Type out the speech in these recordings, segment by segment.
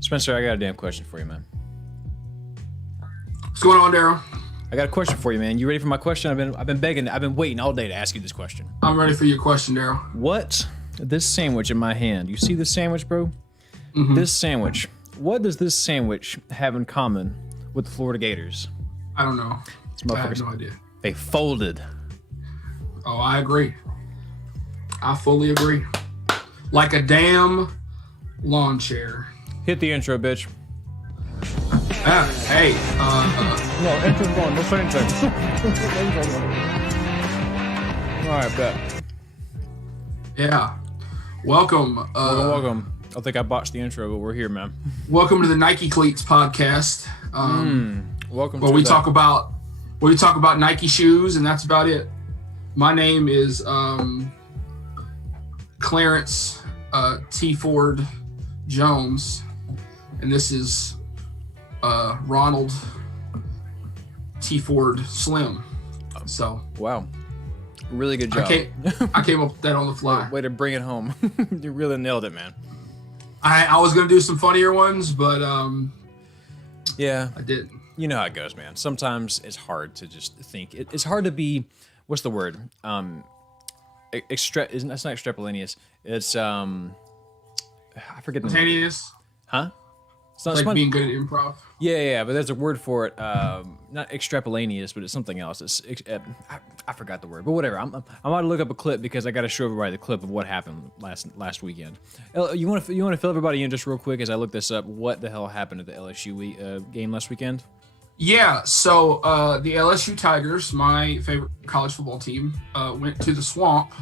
Spencer, I got a damn question for you, man. What's going on, Daryl? I got a question for you, man. You ready for my question? I've been waiting all day to ask you this question. I'm ready for your question, Daryl. This sandwich in my hand, you see this sandwich, bro? Mm-hmm. This sandwich. What does this sandwich have in common with the Florida Gators? I don't know. I have no idea. They folded. Oh, I agree. I fully agree. Like a damn lawn chair. Hit the intro, bitch. Hey. No, intro's going. No saying things. All right, bet. Yeah. Welcome. Welcome. I think I botched the intro, but we're here, man. Welcome to the Nike Cleats Podcast. Welcome. Where we talk about Nike shoes, and that's about it. My name is Clarence T. Ford Jones, and this is Ronald T. Ford Slim. So wow, really good job. I came up with that on the fly. Way to bring it home. You really nailed it, man. I was gonna do some funnier ones, but yeah, I didn't. You know how it goes, man. Sometimes it's hard to just think. It's hard to be. What's the word? That's not extrapolaneous. It's I forget the name. Huh? It's not like being good at improv. Yeah, but there's a word for it. Not extrapolaneous, but it's something else. I forgot the word, but whatever. I'm about to look up a clip because I got to show everybody the clip of what happened last weekend. You want to fill everybody in just real quick as I look this up? What the hell happened at the LSU game last weekend? Yeah, so the LSU Tigers, my favorite college football team, went to the Swamp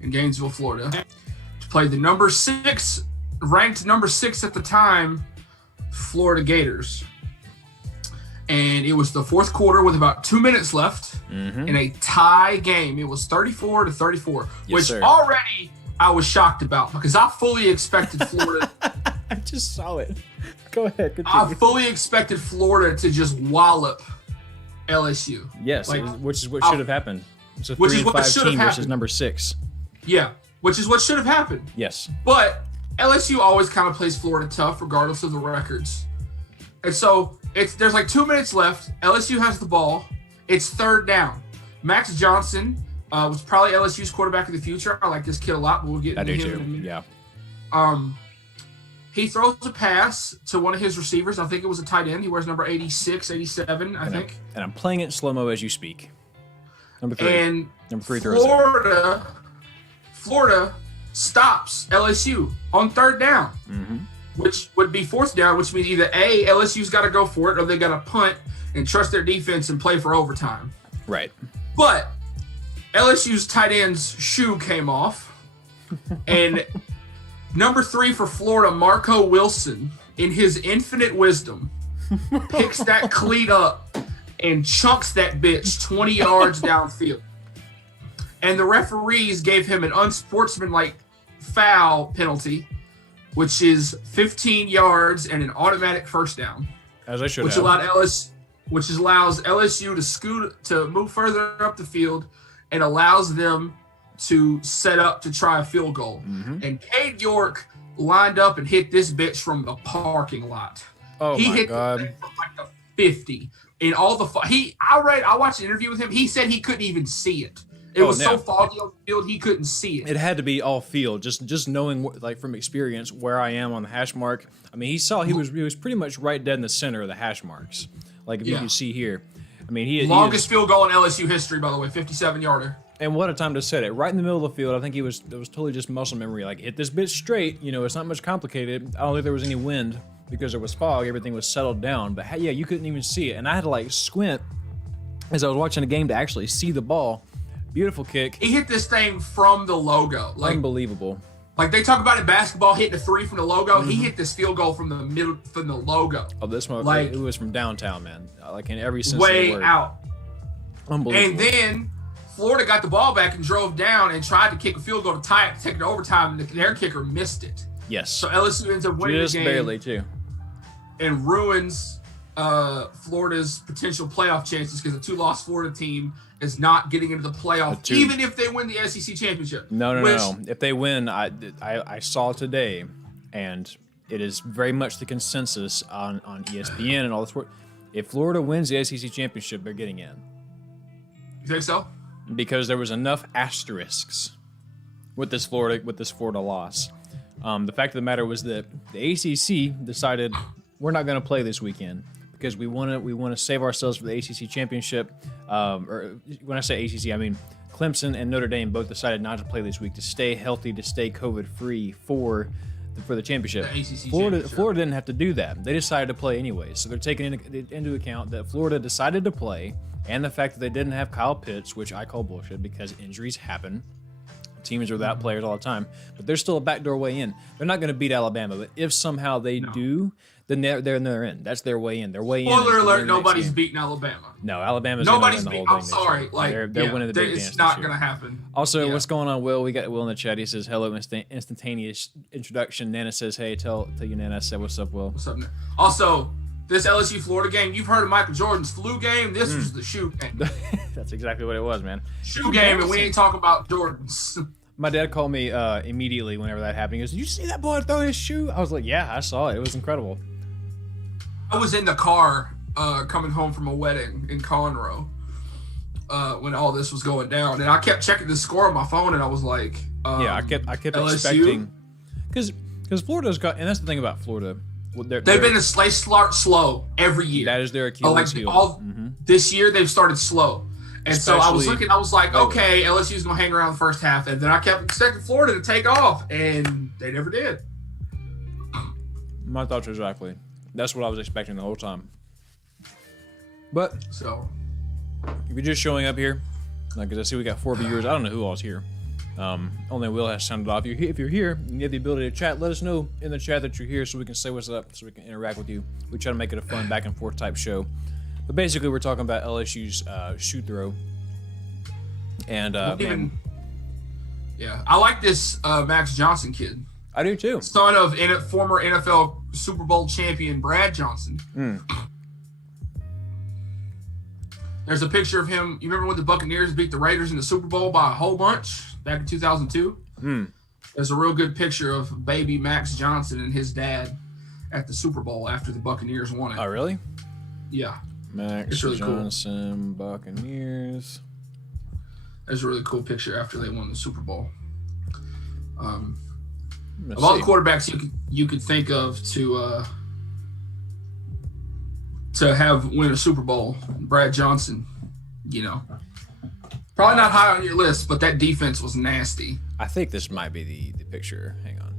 in Gainesville, Florida, to play the ranked number 6 at the time, Florida Gators. And it was the fourth quarter with about 2 minutes left in a tie game. It was 34-34, which already I was shocked about because I fully expected Florida. I just saw it. Go ahead. Continue. I fully expected Florida to just wallop LSU. Yes, which is what should have happened. It's a 3-5 team versus number 6. Yeah, which is what should have happened. Yes. But LSU always kind of plays Florida tough regardless of the records. And so there's like 2 minutes left. LSU has the ball. It's third down. Max Johnson was probably LSU's quarterback of the future. I like this kid a lot, but we'll get into him in a minute. Yeah. He throws a pass to one of his receivers. I think it was a tight end. He wears number 86, 87, I think. And I'm playing it slow-mo as you speak. Number 3. And number 3 throws it. Florida stops LSU on third down, which would be fourth down, which means either A, LSU's got to go for it, or they got to punt and trust their defense and play for overtime. Right. But LSU's tight end's shoe came off, and number 3 for Florida, Marco Wilson, in his infinite wisdom, picks that cleat up and chunks that bitch 20 yards downfield. And the referees gave him an unsportsmanlike foul penalty, which is 15 yards and an automatic first down. As I should have. Which allows LSU to move further up the field and allows them to set up to try a field goal. And Cade York lined up and hit this bitch from the parking lot. Oh, he my hit God. The thing from like the 50. In all the I watched an interview with him. He said he couldn't even see it. It was so foggy on the field he couldn't see it. It had to be all field. Just knowing like from experience where I am on the hash mark. I mean, he was pretty much right dead in the center of the hash marks. Like if you can see here. I mean, longest field goal in LSU history, by the way, 57-yarder. And what a time to set it. Right in the middle of the field. I think it was totally just muscle memory. Like, hit this bitch straight. You know, it's not much complicated. I don't think there was any wind because there was fog. Everything was settled down. But, yeah, you couldn't even see it. And I had to, like, squint as I was watching the game to actually see the ball. Beautiful kick. He hit this thing from the logo. Like, unbelievable. Like, they talk about in basketball hitting a 3 from the logo. He hit this field goal from the logo. Oh, this one, like, it was from downtown, man. Like, in every sense way of the word. Out. Unbelievable. And then Florida got the ball back and drove down and tried to kick a field goal to tie it, take it to overtime, and their kicker missed it. Yes. So LSU ends up winning the game. Just barely, too. And ruins Florida's potential playoff chances because the 2-loss Florida team is not getting into the playoff, even if they win the SEC championship. No. If they win, I saw today, and it is very much the consensus on ESPN and all this work. If Florida wins the SEC championship, they're getting in. You think so? Because there was enough asterisks with this Florida loss. The fact of the matter was that the ACC decided we're not going to play this weekend because we want to save ourselves for the ACC championship. Or when I say ACC, I mean Clemson and Notre Dame both decided not to play this week to stay healthy, to stay COVID-free for the championship. The ACC Florida championship. didn't have to do that. They decided to play anyway. So they're taking into account that Florida decided to play and the fact that they didn't have Kyle Pitts, which I call bullshit because injuries happen. Teams are without players all the time. But there's still a backdoor way in. They're not going to beat Alabama, but if somehow they do, then they're in. That's their way in. Their way in. Spoiler alert, nobody's beating Alabama. No, Alabama's going to win the whole thing. I'm sorry. They're winning the big dance. It's not going to happen. Also, what's going on, Will? We got Will in the chat. He says, hello, instantaneous introduction. Nana says, hey, tell your Nana I said, what's up, Will? What's up, Nana? Also, this LSU Florida game, you've heard of Michael Jordan's flu game. This was the shoe game. That's exactly what it was, man. Shoe game, and we ain't talking about Jordan's. My dad called me immediately whenever that happened. He goes, did you see that boy throw his shoe? I was like, yeah, I saw it. It was incredible. I was in the car coming home from a wedding in Conroe when all this was going down, and I kept checking the score on my phone, and I was like, I kept LSU? expecting, because Florida's got, and that's the thing about Florida. They've been a start slow every year. That is their Achilles heel. This year they've started slow. And so I was looking, I was like, lately. okay, LSU's going to hang around the first half. And then I kept expecting Florida to take off, and they never did. My thoughts exactly. That's what I was expecting the whole time. But So, if you're just showing up here, because I see we got 4 viewers, I don't know who all's here. Only Will has sounded off. If you're here and you have the ability to chat, let us know in the chat that you're here so we can say what's up, so we can interact with you. We try to make it a fun back and forth type show. But basically, we're talking about LSU's shoot throw. And, yeah, I like this Max Johnson kid. I do too. Son of former NFL Super Bowl champion Brad Johnson. There's a picture of him. You remember when the Buccaneers beat the Raiders in the Super Bowl by a whole bunch back in 2002? There's a real good picture of baby Max Johnson and his dad at the Super Bowl after the Buccaneers won it. Oh, really? Yeah. Max It's really Johnson, Buccaneers. There's a really cool picture after they won the Super Bowl. Let's Of all see. the quarterbacks you could think of to have win a Super Bowl, Brad Johnson, probably not high on your list, but that defense was nasty. I think this might be the picture. Hang on.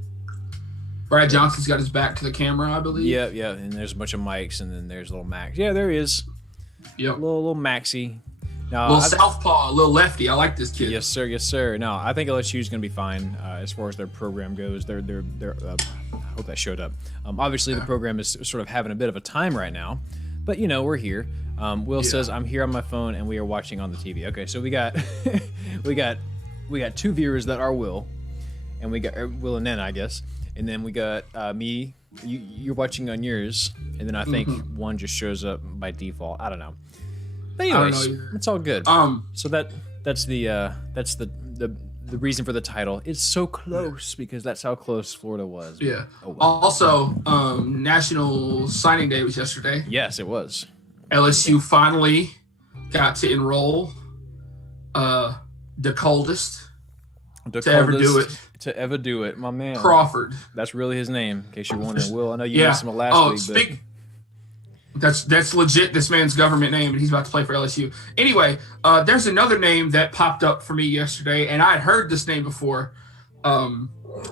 Brad Johnson's got his back to the camera, I believe. Yeah, and there's a bunch of mics, and then there's little Max. Yeah, there he is. Yep. Little Maxie. No, Little southpaw, a little lefty. I like this kid. Yes, sir. No, I think LSU is going to be fine as far as their program goes. They're I hope that showed up. Obviously, the program is sort of having a bit of a time right now, but we're here. Will says I'm here on my phone, and we are watching on the TV. Okay, so we got we got 2 viewers that are Will, and we got Will and Nana, I guess, and then we got me. You're watching on yours, and then I think one just shows up by default. I don't know. But anyways, it's all good. So that's the reason for the title. It's so close because that's how close Florida was. Yeah. Oh, wow. Also, National Signing Day was yesterday. Yes, it was. LSU finally got to enroll the coldest to ever do it. To ever do it, my man. Crawford. That's really his name, in case you're wondering. Will, I know you asked him last week, but that's legit this man's government name, and he's about to play for LSU. Anyway, there's another name that popped up for me yesterday, and I had heard this name before.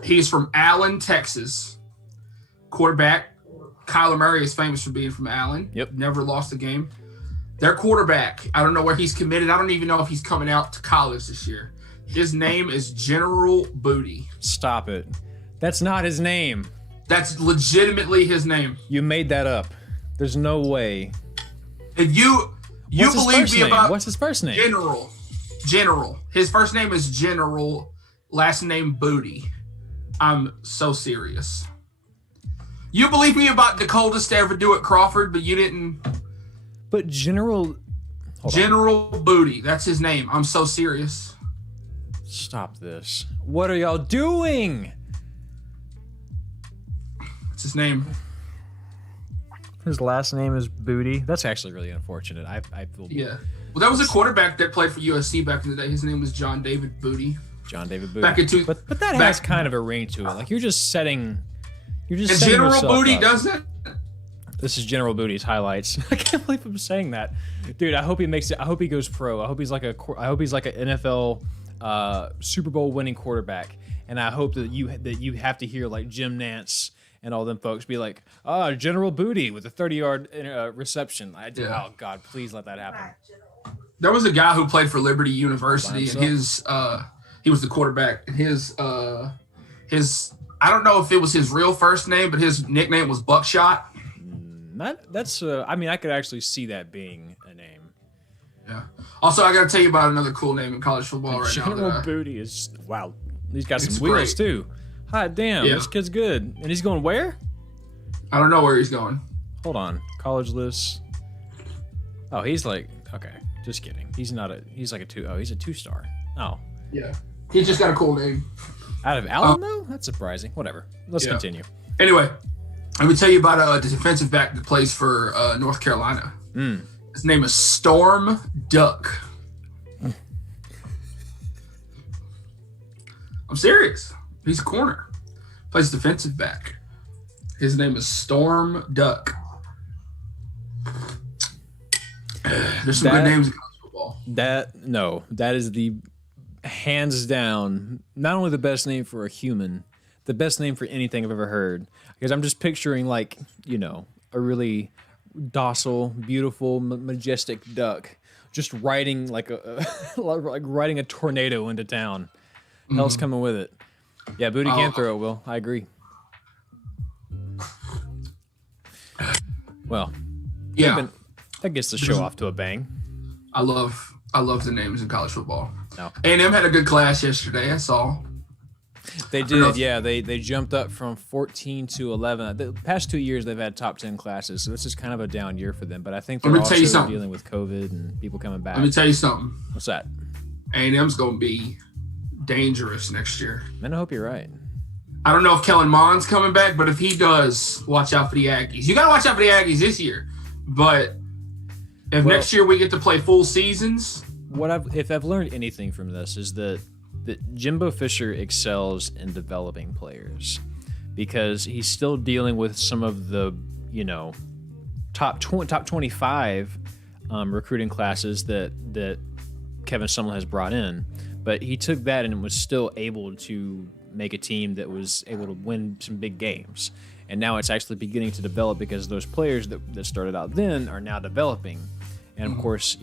He's from Allen, Texas. Quarterback. Kyler Murray is famous for being from Allen. Yep. Never lost a game. Their quarterback, I don't know where he's committed. I don't even know if he's coming out to college this year. His name is General Booty. Stop it. That's not his name. That's legitimately his name. You made that up. There's no way. And you believe me about What's his first name? General. His first name is General. Last name Booty. I'm so serious. You believe me about the coldest to ever do it, Crawford, but you didn't. But General Booty. That's his name. I'm so serious. Stop this. What are y'all doing? It's his name. His last name is Booty. That's actually really unfortunate. I feel. Yeah. Well, that was a quarterback that played for USC back in the day. His name was John David Booty. John David Booty. Back in but that has kind of a ring to it. Like you're just setting. And General Booty does it. This is General Booty's highlights. I can't believe I'm saying that, dude. I hope he makes it. I hope he goes pro. I hope he's like an NFL Super Bowl winning quarterback. And I hope that you have to hear like Jim Nantz and all them folks be like, General Booty with a 30-yard reception. Oh God, please let that happen. There was a guy who played for Liberty University, and he was the quarterback. And his I don't know if it was his real first name, but his nickname was Buckshot. I mean, I could actually see that being a name. Yeah. Also, I got to tell you about another cool name in college football right now. General Booty is wow. He's got some wheels too. Hot damn, This kid's good. And he's going where? I don't know where he's going. Hold on, college list. Oh, he's like okay. Just kidding. He's not a. He's like a two. Oh, he's a 2-star. Oh. Yeah. He just got a cool name. Out of Alabama? That's surprising. Whatever. Let's continue. Anyway, let me tell you about the defensive back that plays for North Carolina. His name is Storm Duck. I'm serious. He's a corner. Plays defensive back. His name is Storm Duck. There's some good names in college football. That is the hands down not only the best name for a human, the best name for anything I've ever heard. Because I'm just picturing like, a really docile, beautiful, majestic duck just riding like like riding a tornado into town. Hell's coming with it. Yeah, Booty can throw it, Will. I agree. Well, that gets the show off to a bang. I love the names in college football. No. A&M had a good class yesterday, I saw. They did, yeah. They jumped up from 14 to 11. The past 2 years, they've had top 10 classes, so this is kind of a down year for them. But I think they're also dealing with COVID and people coming back. Let me tell you something. What's that? A&M's going to be dangerous next year. Man, I hope you're right. I don't know if Kellen Mond's coming back, but if he does, watch out for the Aggies. You got to watch out for the Aggies this year. But if next year we get to play full seasons. If I've learned anything from this is that Jimbo Fisher excels in developing players because he's still dealing with some of the, top 25 recruiting classes that Kevin Sumlin has brought in. But he took that and was still able to make a team that was able to win some big games. And now it's actually beginning to develop because those players that started out then are now developing. And of course,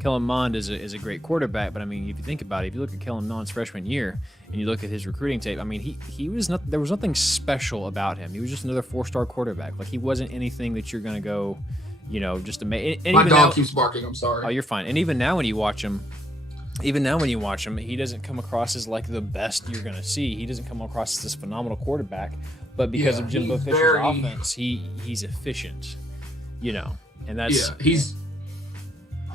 Kellen Mond is a great quarterback. But I mean, if you think about it, if you look at Kellen Mond's freshman year and you look at his recruiting tape, I mean, he was not. There was nothing special about him. He was just another 4-star quarterback. Like he wasn't anything that you're gonna go, just to make. My dog keeps barking. I'm sorry. Oh, you're fine. And even now when you watch him, he doesn't come across as like the best you're gonna see. He doesn't come across as this phenomenal quarterback. But because of Jimbo Fisher's offense, he's efficient. And that's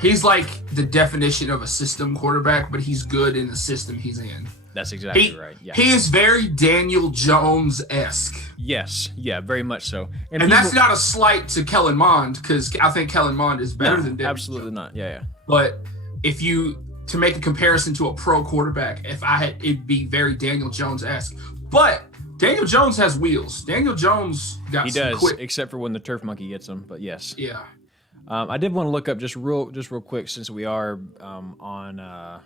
He's like the definition of a system quarterback, but he's good in the system he's in. That's exactly right. Yeah. He is very Daniel Jones-esque. Yes. Yeah, very much so. And that's not a slight to Kellen Mond, because I think Kellen Mond is better than Daniel absolutely Jones. Not. Yeah. But to make a comparison to a pro quarterback, it'd be very Daniel Jones-esque. But Daniel Jones has wheels. Daniel Jones got He some does, quick. Except for when the turf monkey gets him, but yes. Yeah. I did want to look up just real quick since we are on oh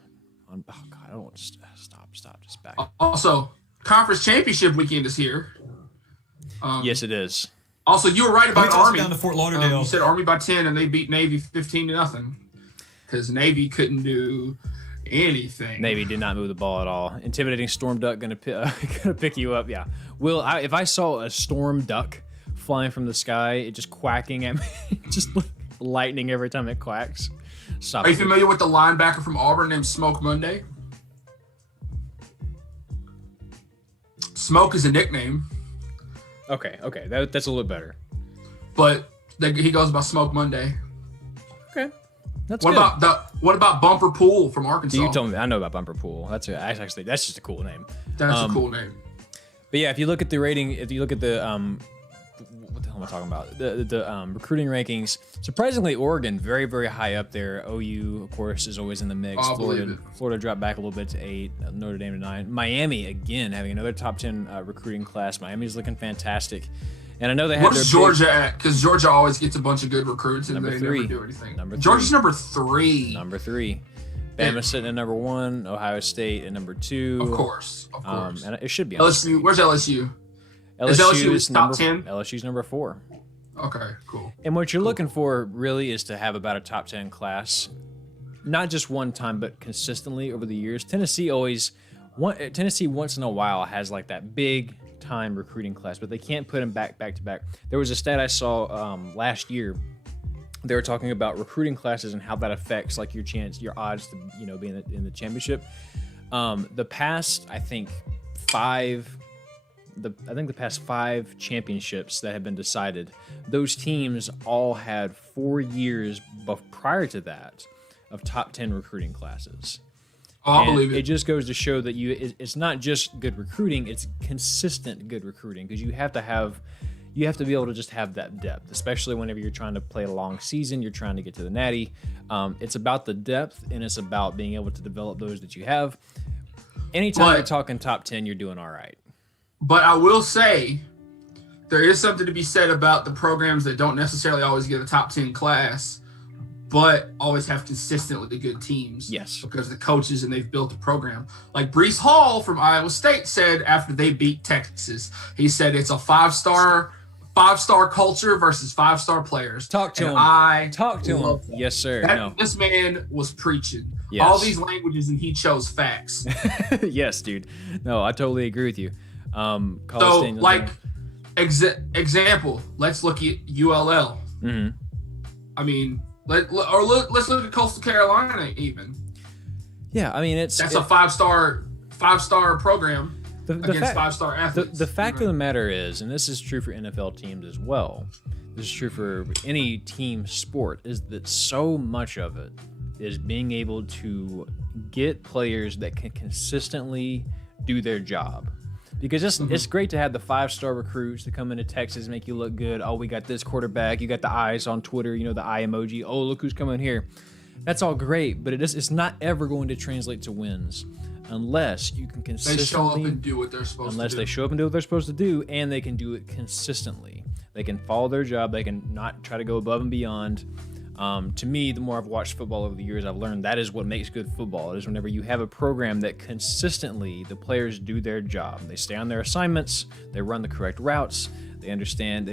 God, I don't want to stop just back. Also, conference championship weekend is here. Yes, it is. Also, you were right about Army. Down to Fort Lauderdale. You said Army by 10, and they beat Navy 15-0 because Navy couldn't do anything. Navy did not move the ball at all. Intimidating Storm Duck gonna pick you up. Yeah. If I saw a Storm Duck flying from the sky, it just quacking at me, just like lightning every time it quacks. Stop. Are you familiar with the linebacker from Auburn named Smoke Monday? Smoke is a nickname. Okay, that's a little better. But he goes by Smoke Monday. Okay, that's what good. What about Bumper Pool from Arkansas? You told me. I know about Bumper Pool. That's just a cool name. That's a cool name. But yeah, if you look at the rating, if you look at the hell am I talking about? The recruiting rankings. Surprisingly, Oregon very, very high up there. OU, of course, is always in the mix. Florida dropped back a little bit to 8. Notre Dame to 9. Miami again having another top 10 recruiting class. Miami's looking fantastic. And I know they have. Where's Georgia at? Because Georgia always gets a bunch of good recruits and they never do anything. Georgia's number 3. Number 3. Bama's sitting at number 1. Ohio State at number 2. Of course. And it should be LSU. Where's LSU? LSU is top 10. LSU's number 4. Okay, cool. And what you're looking for really is to have about a top 10 class, not just one time, but consistently over the years. Tennessee once in a while has like that big time recruiting class, but they can't put them back to back. There was a stat I saw last year. They were talking about recruiting classes and how that affects like your odds to be in the championship. The past, I think, the past 5 championships that have been decided, those teams all had 4 years prior to that of top 10 recruiting classes. I believe it. It just goes to show that it's not just good recruiting; it's consistent good recruiting, because you have to be able to just have that depth, especially whenever you're trying to play a long season, you're trying to get to the Natty. It's about the depth, and it's about being able to develop those that you have. Anytime you're talking top 10, you're doing all right. But I will say, there is something to be said about the programs that don't necessarily always get a top 10 class, but always have consistently good teams. Yes. Because the coaches and they've built a program. Like Breece Hall from Iowa State said after they beat Texas, he said it's a five-star culture versus 5-star players. Talk to him. Talk to him. Yes, sir. This man was preaching yes. all these languages, and he chose facts. Yes, dude. No, I totally agree with you. Example, let's look at ULL. Mm-hmm. I mean, let's look at Coastal Carolina even. Yeah, I mean that's a five-star program against 5-star athletes. The fact of the matter is, and this is true for NFL teams as well, this is true for any team sport, is that so much of it is being able to get players that can consistently do their job. Because it's great to have the 5-star recruits that come into Texas, make you look good. Oh, we got this quarterback. You got the eyes on Twitter, the eye emoji. Oh, look who's coming here. That's all great, but it's not ever going to translate to wins unless you can consistently. They show up and do what they're supposed to do. Unless they show up and do what they're supposed to do, and they can do it consistently. They can follow their job. They can not try to go above and beyond. To me, the more I've watched football over the years, I've learned that is what makes good football. It is whenever you have a program that consistently the players do their job. They stay on their assignments. They run the correct routes. They understand.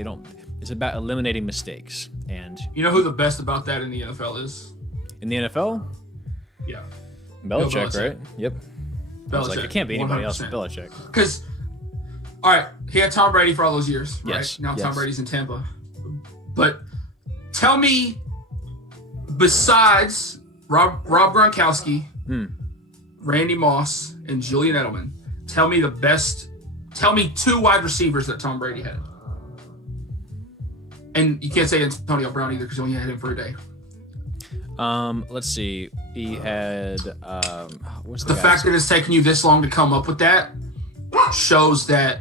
It's about eliminating mistakes. And you know who the best about that in the NFL is? In the NFL? Yeah. Belichick, right? Yep. Belichick. It can't be anybody 100%. else but Belichick. Because, all right, he had Tom Brady for all those years, yes. right? Now yes. Tom Brady's in Tampa. But tell me, besides Rob Gronkowski, Randy Moss, and Julian Edelman, tell me 2 wide receivers that Tom Brady had. And you can't say Antonio Brown either because you only had him for a day. Let's see. He had what's the fact that it's taken you this long to come up with that shows that.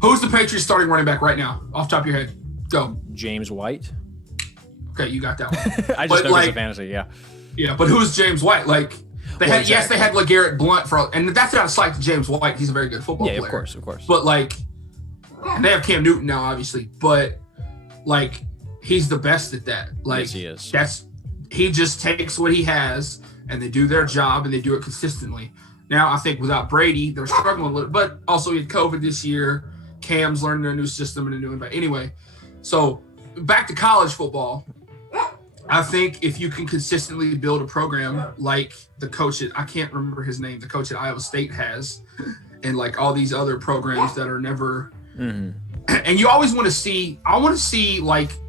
Who's the Patriots starting running back right now? Off the top of your head, go. James White. Okay, you got that one. I just know it's a fantasy, yeah. Yeah, but who's James White? Like they had LeGarrette Blount and that's not a slight to James White. He's a very good football player. Yeah, of course. But and they have Cam Newton now, obviously. But he's the best at that. Yes, he is. He just takes what he has and they do their job and they do it consistently. Now, I think without Brady, they're struggling a little, but also he had COVID this year. Cam's learning a new system and a new environment. Anyway, so back to college football. I think if you can consistently build a program like the coach I can't remember his name, the coach at Iowa State has, and all these other programs that are never. Mm-hmm. And you always want to see. I want to see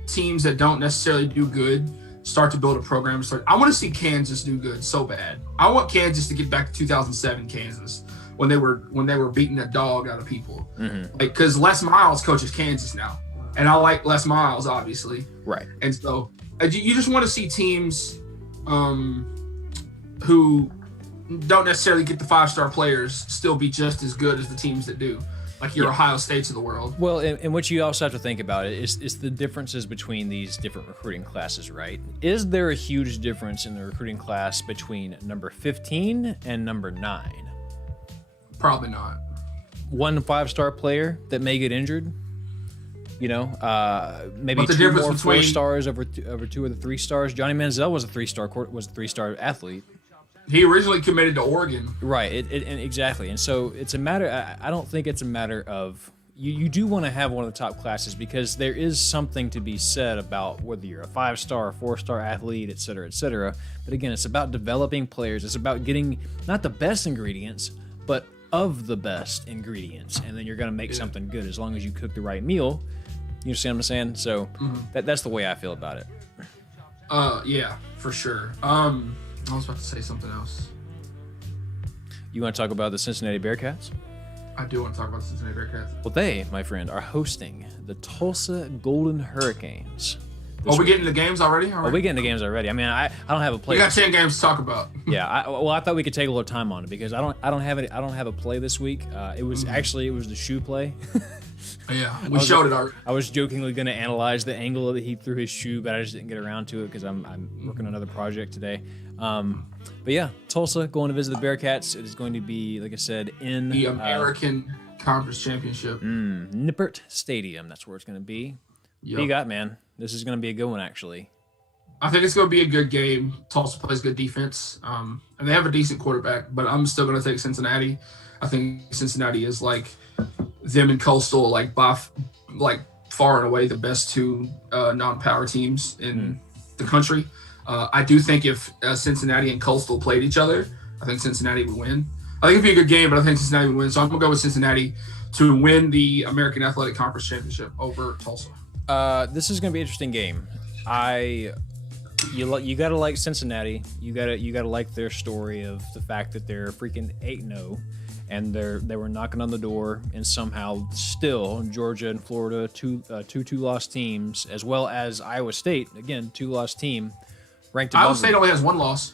teams that don't necessarily do good start to build a program. I want to see Kansas do good so bad. I want Kansas to get back to 2007 Kansas when they were beating the dog out of people. Mm-hmm. Because Les Miles coaches Kansas now, and I like Les Miles obviously. Right. And so you just want to see teams who don't necessarily get the 5-star players still be just as good as the teams that do. like your Ohio States of the world. Well, and what you also have to think about is the differences between these different recruiting classes, right? Is there a huge difference in the recruiting class between number 15 and number 9? Probably not. One 5-star player that may get injured, maybe the 2 difference more between 4 stars over 2 of the 3 stars. Johnny Manziel was a 3-star athlete. He originally committed to Oregon. Right, and exactly. And so it's a matter, I don't think it's a matter of, you do want to have one of the top classes because there is something to be said about whether you're a 5-star or 4-star athlete, et cetera, et cetera. But again, it's about developing players. It's about getting not the best ingredients, but of the best ingredients. And then you're going to make something good as long as you cook the right meal. You understand what I'm saying? So that's the way I feel about it. Yeah, for sure. I was about to say something else. You want to talk about the Cincinnati Bearcats? I do want to talk about the Cincinnati Bearcats. Well, they, my friend, are hosting the Tulsa Golden Hurricanes. Are we getting the games already? Oh, we getting the games already. I mean, I don't have a play. We got 10 games to talk about. Yeah, I thought we could take a little time on it because I don't have a play this week. It was the shoe play. Yeah, we showed it already. I was jokingly going to analyze the angle that he threw his shoe, but I just didn't get around to it because I'm working on another project today. But yeah, Tulsa going to visit the Bearcats. It is going to be, like I said, in the American Conference Championship. Nippert Stadium. That's where it's going to be. Yep. What you got, man? This is going to be a good one, actually. I think it's going to be a good game. Tulsa plays good defense, and they have a decent quarterback, but I'm still going to take Cincinnati. I think Cincinnati is like them and Coastal, like far and away the best 2 non-power teams in the country. I do think if Cincinnati and Coastal played each other, I think Cincinnati would win. I think it'd be a good game, but I think Cincinnati would win. So I'm going to go with Cincinnati to win the American Athletic Conference Championship over Tulsa. This is going to be an interesting game. You got to like Cincinnati. You got to like their story of the fact that they're freaking 8-0. And they were knocking on the door, and somehow still Georgia and Florida, two lost teams, as well as Iowa State, again 2-loss team, ranked above Iowa State only has 1 loss.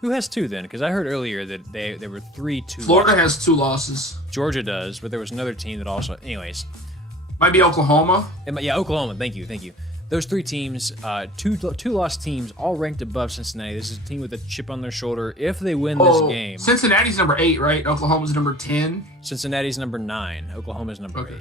Who has 2 then? Because I heard earlier that there were 3-2. Florida has 2 losses. Georgia does, but there was another team that also. Anyways, might be Oklahoma. Yeah, Oklahoma. Thank you. Those 3 teams, two lost teams, all ranked above Cincinnati. This is a team with a chip on their shoulder. If they win this game, Cincinnati's number 8, right? Oklahoma's number 10. Cincinnati's number 9. Oklahoma's number 8.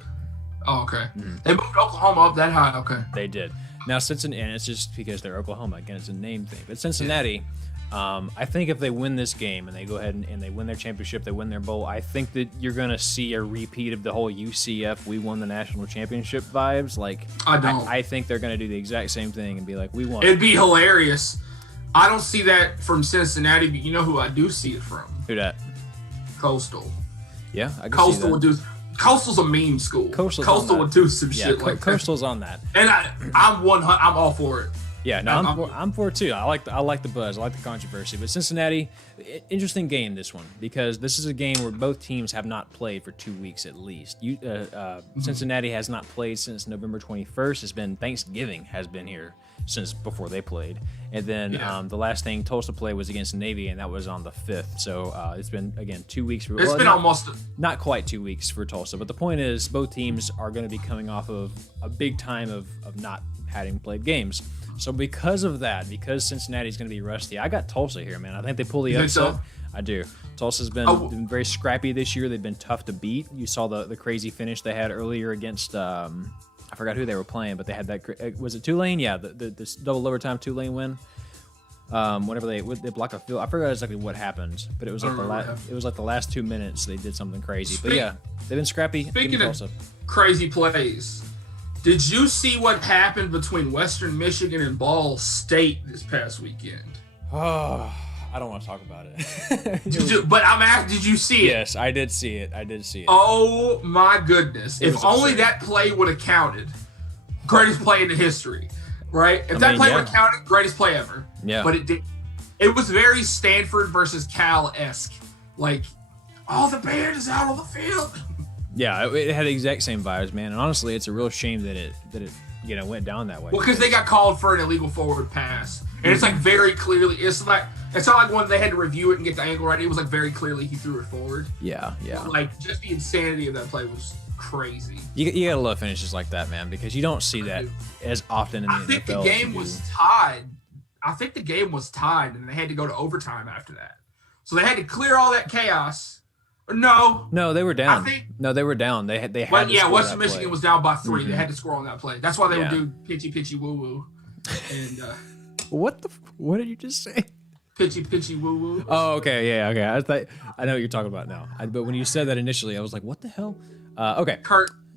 Oh, okay. They moved Oklahoma up that high. Okay. They did. Now Cincinnati, and it's just because they're Oklahoma. Again, it's a name thing. But Cincinnati, I think if they win this game and they go ahead and they win their championship, they win their bowl, I think that you're going to see a repeat of the whole UCF, we won the national championship vibes. Like, I don't. I think they're going to do the exact same thing and be like, we won. It'd be hilarious. I don't see that from Cincinnati, but you know who I do see it from? Who that? Coastal. Yeah, I can Coastal see that. would do. Coastal's a meme school. Coastal would do some shit like that. Coastal's on that. And I'm all for it. Yeah, no, I'm for it too. I like the buzz. I like the controversy. But Cincinnati, interesting game this one because this is a game where both teams have not played for 2 weeks at least. Cincinnati has not played since November 21st. It's been Thanksgiving has been here since before they played, and then the last thing Tulsa played was against Navy, and that was on the 5th. So it's been again 2 weeks. It's been almost not quite 2 weeks for Tulsa, but the point is both teams are going to be coming off of a big time of not having played games. So because of that, because Cincinnati's going to be rusty, I got Tulsa here, man. I think they pull the upset. So? I do. Tulsa's been very scrappy this year. They've been tough to beat. You saw the crazy finish they had earlier against I forgot who they were playing, but they had that. Was it Tulane? Yeah, the double overtime Tulane win. Whenever they block a field, I forgot exactly what happened, but it was like the last 2 minutes they did something crazy. But yeah, they've been scrappy. Speaking of crazy plays. Did you see what happened between Western Michigan and Ball State this past weekend? Oh, I don't want to talk about it. But I'm asking, did you see it? Yes, I did see it. Oh my goodness. If only that play would have counted. Greatest play in the history, right? If that play would have counted, greatest play ever. Yeah. But it did. It was very Stanford versus Cal-esque. Like, the band is out on the field. Yeah, it had the exact same vibes, man. And honestly, it's a real shame that it went down that way. Well, because they got called for an illegal forward pass, and it's like very clearly, it's like It's not like when they had to review it and get the angle right. It was like very clearly he threw it forward. Yeah. Like just the insanity of that play was crazy. You gotta love finishes like that, man, because you don't see that as often in the NFL. I think the game was tied. And they had to go to overtime after that. So they had to clear all that chaos. No, they were down. They were down. They had. Well, to score Western that Michigan play. was down by 3. Mm-hmm. They had to score on that play. That's why they would do pitchy woo woo. And what did you just say? Pitchy woo woo. Oh, okay, yeah, okay. I know what you're talking about now. But when you said that initially, I was like, what the hell? Okay.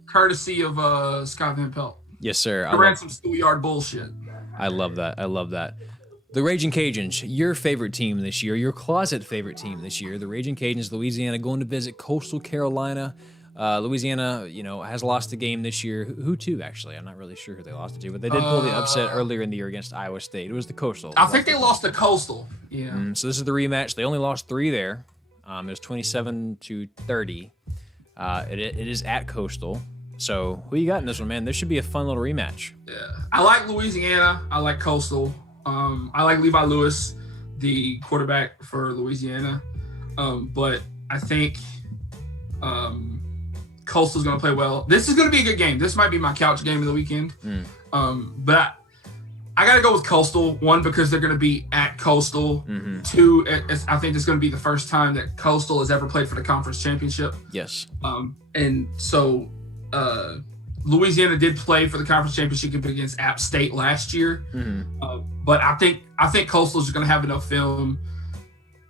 Courtesy of Scott Van Pelt. Yes, sir. I ran some schoolyard bullshit. I love that. The Raging Cajuns, your favorite team this year, your closet favorite team this year. The Raging Cajuns, Louisiana, going to visit Coastal Carolina. Louisiana, has lost the game this year. Who to, actually? I'm not really sure who they lost it to, but they did pull the upset earlier in the year against Iowa State. It was the Coastal. I think they lost to Coastal. Yeah. So this is the rematch. They only lost 3 there. It was 27-30. It is at Coastal. So who you got in this one, man? This should be a fun little rematch. Yeah. I like Louisiana. I like Coastal. I like Levi Lewis, the quarterback for Louisiana. But I think Coastal's going to play well. This is going to be a good game. This might be my couch game of the weekend. But I got to go with Coastal. 1, because they're going to be at Coastal. 2, I think it's going to be the first time that Coastal has ever played for the conference championship. Yes. And so Louisiana did play for the conference championship against App State last year. But I think Coastal is going to have enough film.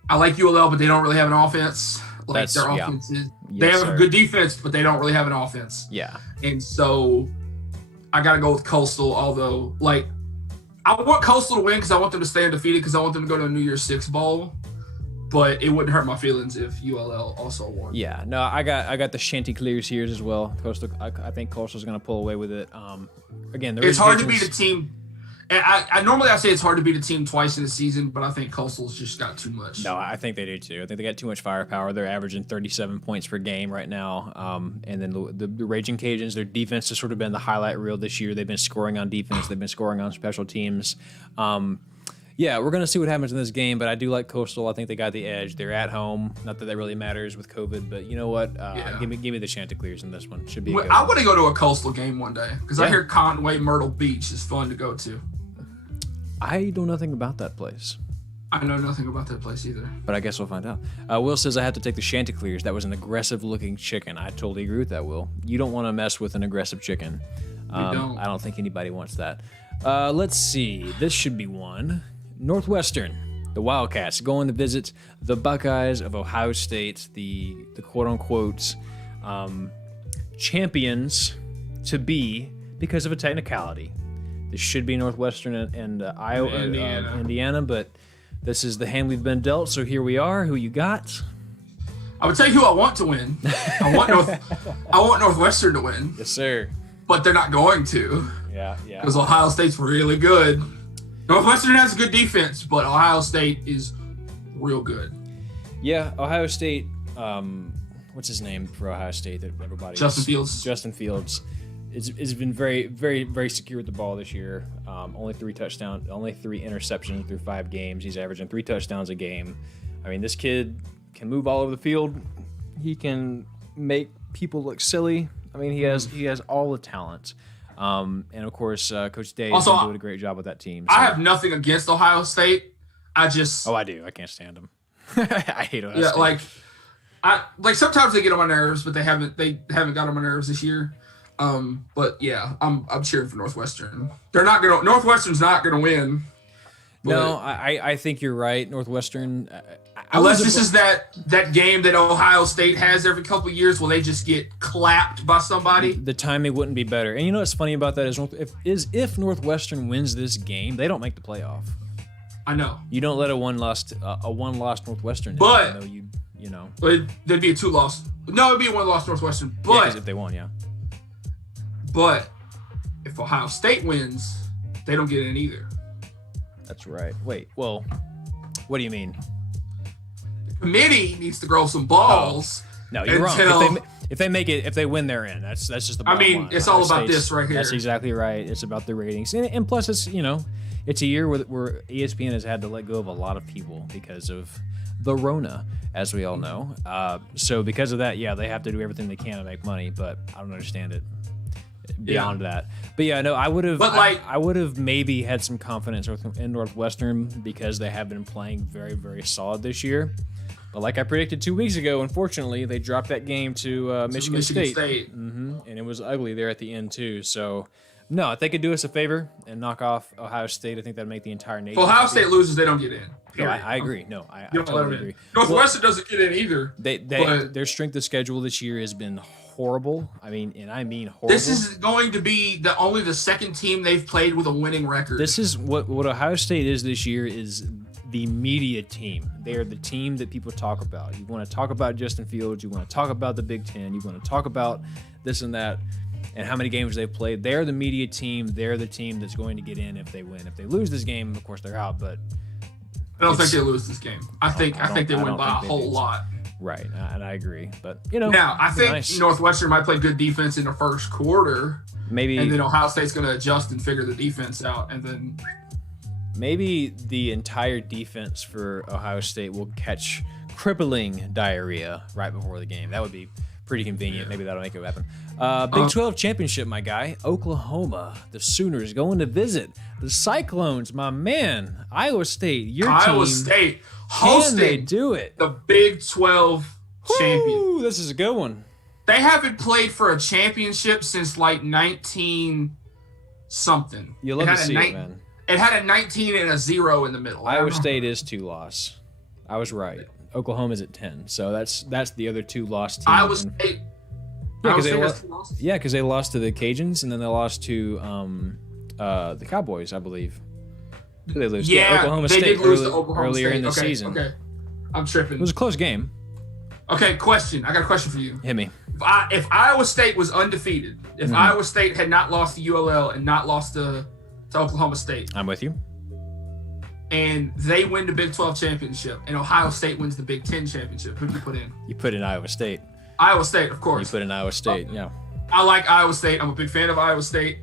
I like ULL, but they don't really have an offense. Like their offense is, they have a good defense, but they don't really have an offense. Yeah. And so I got to go with Coastal, although I want Coastal to win because I want them to stay undefeated because I want them to go to a New Year's Six bowl. But it wouldn't hurt my feelings if ULL also won. Yeah, no, I got the Chanticleers here as well. Coastal, I think Coastal's going to pull away with it. Again, it's hard to beat a team. And I normally say it's hard to beat a team twice in a season, but I think Coastal's just got too much. No, I think they do too. I think they got too much firepower. They're averaging 37 points per game right now. And then the Raging Cajuns, their defense has sort of been the highlight reel this year. They've been scoring on defense. They've been scoring on special teams. Yeah, we're going to see what happens in this game, but I do like Coastal. I think they got the edge. They're at home. Not that that really matters with COVID, but you know what? Give me the Chanticleers in this one. Should be. I want to go to a Coastal game one day because I hear Conway Myrtle Beach is fun to go to. I know nothing about that place. I know nothing about that place either. But I guess we'll find out. Will says I have to take the Chanticleers. That was an aggressive-looking chicken. I totally agree with that, Will. You don't want to mess with an aggressive chicken. I don't think anybody wants that. Let's see. This should be one. Northwestern, the Wildcats, going to visit the Buckeyes of Ohio State, the quote-unquote champions to be because of a technicality. This should be Northwestern and Indiana, but this is the hand we've been dealt, so here we are. Who you got? I would tell you who I want to win. I want Northwestern to win. Yes, sir. But they're not going to. Yeah. Because Ohio State's really good. Northwestern has a good defense, but Ohio State is real good. Yeah, Ohio State. What's his name for Ohio State that everybody? Justin Fields. Justin Fields. It's been very, very, very secure with the ball this year. Only 3 touchdowns, only 3 interceptions through 5 games. He's averaging 3 touchdowns a game. I mean, this kid can move all over the field. He can make people look silly. I mean, he has all the talent. And of course, Coach Day is doing a great job with that team. So. I have nothing against Ohio State. I do. I can't stand them. I hate Ohio State. Like sometimes they get on my nerves, but they haven't got on my nerves this year. But yeah, I'm cheering for Northwestern. Northwestern's not gonna win. No, I think you're right. Northwestern, unless this is that game that Ohio State has every couple of years where they just get clapped by somebody. The timing wouldn't be better. And you know what's funny about that is if Northwestern wins this game, they don't make the playoff. I know. You don't let a one loss Northwestern. But you know, there'd be a 2-loss. No, it'd be a 1-loss Northwestern. But because if they won, yeah. But if Ohio State wins, they don't get in either. That's right. Wait, well, what do you mean? The committee needs to grow some balls. Oh. No, you're wrong. If they win, they're in. That's just the bottom line. It's all about this right here. That's exactly right. It's about the ratings, and plus, it's it's a year where ESPN has had to let go of a lot of people because of the Rona, as we all know. So because of that, yeah, they have to do everything they can to make money, but I don't understand it beyond that. But yeah, no, I would have. But I would have maybe had some confidence in Northwestern because they have been playing very, very solid this year. But like I predicted 2 weeks ago, unfortunately, they dropped that game to Michigan State. And it was ugly there at the end too. So no, if they could do us a favor and knock off Ohio State, I think that'd make the entire nation. If Ohio State loses, they don't get in. No, I agree. No, I totally agree. Northwestern doesn't get in either. Their strength of schedule this year has been horrible. I mean horrible. This is going to be only the second team they've played with a winning record. This is what Ohio State is this year is the media team. They are the team that people talk about. You want to talk about Justin Fields. You want to talk about the Big Ten. You want to talk about this and that and how many games they've played. They're the media team. They're the team that's going to get in if they win. If they lose this game, of course, they're out. But I don't think they lose this game. I think they win by a whole lot. Right, and I agree. But, now, I think Northwestern might play good defense in the first quarter. Maybe. And then Ohio State's going to adjust and figure the defense out. And then maybe the entire defense for Ohio State will catch crippling diarrhea right before the game. That would be pretty convenient. Yeah. Maybe that'll make it happen. Big 12 championship, my guy. Oklahoma, the Sooners going to visit the Cyclones, my man. Iowa State, your team. Iowa State hosting. Can they do it? The Big 12 champion. This is a good one. They haven't played for a championship since like 19 something. You love to see it, man. It had a 19 and a 0 in the middle. Iowa State is 2 loss. I was right. Oklahoma's at 10. So that's the other 2 lost teams. Iowa State. Yeah, because they lost to the Cajuns and then they lost to the Cowboys, I believe. Who did they lose to? Oklahoma State did lose to Oklahoma earlier State. in the season. Okay, I'm tripping. It was a close game. Okay, question. I got a question for you. Hit me. If Iowa State was undefeated, if Iowa State had not lost to ULL and not lost to Oklahoma State. I'm with you. And they win the Big 12 championship, and Ohio State wins the Big 10 championship. Who do you put in? You put in Iowa State. Iowa State, of course. You put in Iowa State, yeah. I like Iowa State. I'm a big fan of Iowa State.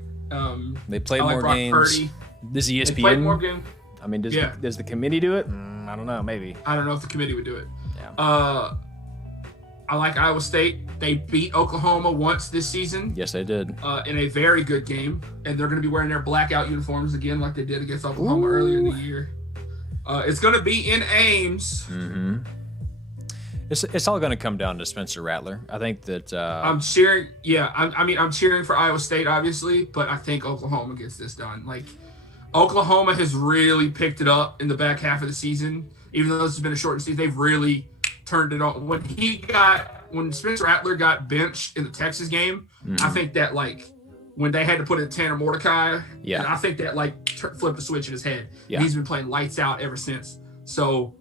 They play more games. Purdy. This is ESPN. They play more games. I mean, does the committee do it? I don't know. Maybe. I don't know if the committee would do it. Yeah. I like Iowa State. They beat Oklahoma once this season. Yes, they did. In a very good game. And they're going to be wearing their blackout uniforms again like they did against Oklahoma earlier in the year. It's going to be in Ames. Mm-hmm. It's all going to come down to Spencer Rattler. I think that... I'm cheering... Yeah, I'm cheering for Iowa State, obviously, but I think Oklahoma gets this done. Like, Oklahoma has really picked it up in the back half of the season. Even though this has been a shortened season, they've really turned it on. When Spencer Rattler got benched in the Texas game, I think that, like, when they had to put in Tanner Mordecai, I think that, like, flipped a switch in his head. Yeah. He's been playing lights out ever since. So,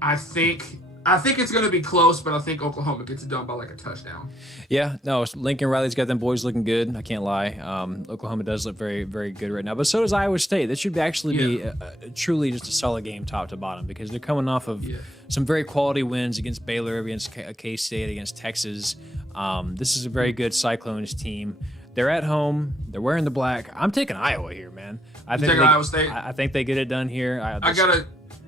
I think it's going to be close, but I think Oklahoma gets it done by like a touchdown. Yeah, no, Lincoln Riley's got them boys looking good. I can't lie. Oklahoma does look very, very good right now, but so does Iowa State. This should actually be truly just a solid game top to bottom because they're coming off of some very quality wins against Baylor, against K-State, against Texas. This is a very good Cyclones team. They're at home. They're wearing the black. I'm taking Iowa here, man. I think Iowa State? I think they get it done here.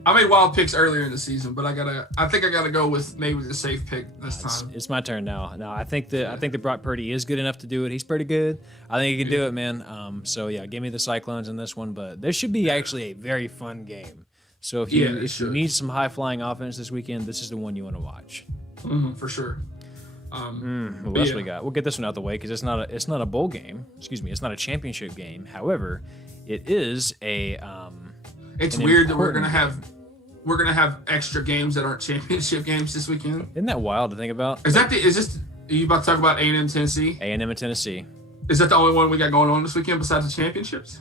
I made wild picks earlier in the season, but I think I gotta go with maybe the safe pick this time. It's my turn now. No, I think that Brock Purdy is good enough to do it. He's pretty good. I think he can do it, man. So yeah, give me the Cyclones in this one. But this should be actually a very fun game. So if you need some high flying offense this weekend, this is the one you want to watch. For sure. What else we got? We'll get this one out the way because it's not a bowl game. Excuse me, it's not a championship game. However, it is a. It's weird that we're gonna have extra games that aren't championship games this weekend. Isn't that wild to think about? Are you about to talk about A&M Tennessee? A&M and Tennessee. Is that the only one we got going on this weekend besides the championships?